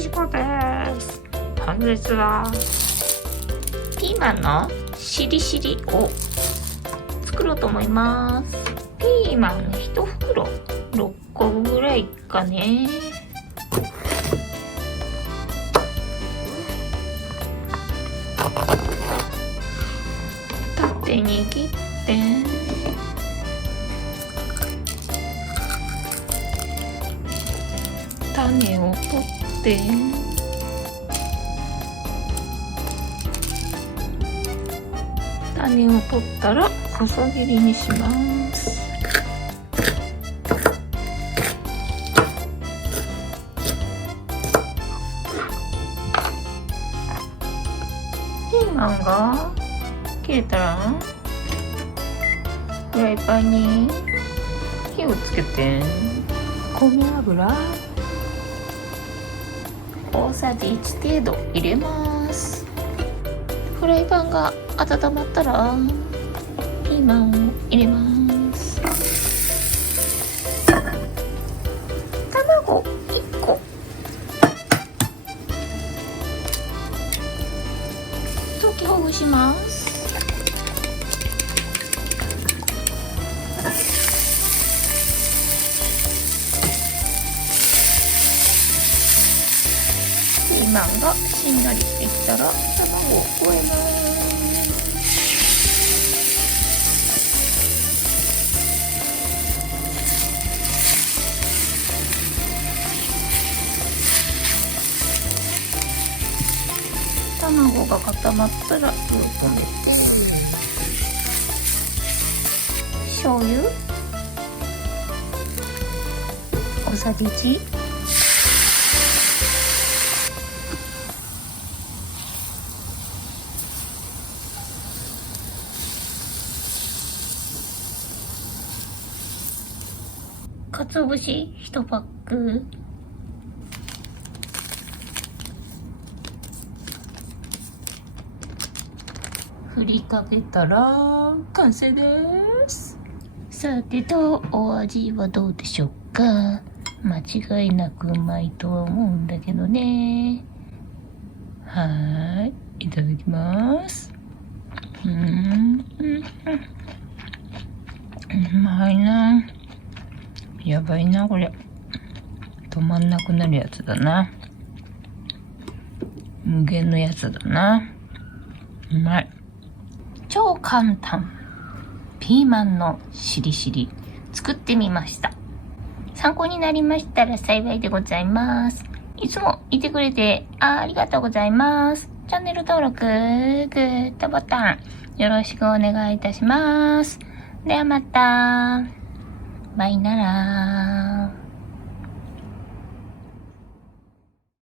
じこです。本日はピーマンのしりしりを作ろうと思います。ピーマン1袋6個ぐらいかね。縦に切って種を取って種を取ったら細切りにします。ピーマンが切れたらフライパンに火をつけて米油大さじ1程度入れます。フライパンが温まったらピーマンを入れます。卵1個溶きほぐします。ピーマンがしんなりしてきたら卵を加えます。卵が固まったら火を止めて醤油大さじ1、鰹節1パック、振りかけたら完成です。さてとお味はどうでしょうか。間違いなくうまいとは思うんだけどね。いただきます。うまいな。やばいなこれ。止まんなくなるやつだな。無限のやつだな。うまい。超簡単ピーマンのしりしり作ってみました。参考になりましたら幸いでございます。いつもいてくれてありがとうございます。チャンネル登録、グッドボタンよろしくお願いいたします。ではまた。バイなら。